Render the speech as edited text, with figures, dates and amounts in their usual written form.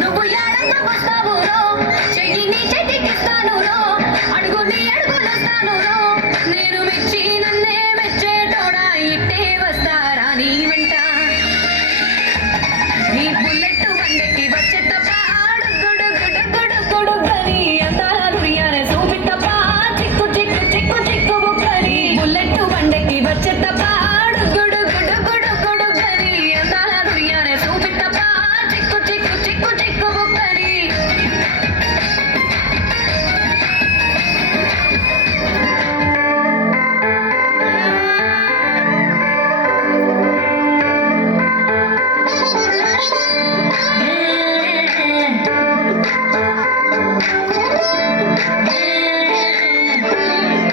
నువ్వు ఎడంగా వస్తావు రో, చెయ్యిని చేతికిస్తాను రో, అడుగుని అడుగులొస్తాను రో, నేను మెచ్చి నన్నే మెచ్చేటోడా ఇట్టే వస్తారా నీ వెంట నీ బుల్లెట్ బండెక్కి వచ్చే తప్ప గుడు గుడు గుడు గుడు గని అంత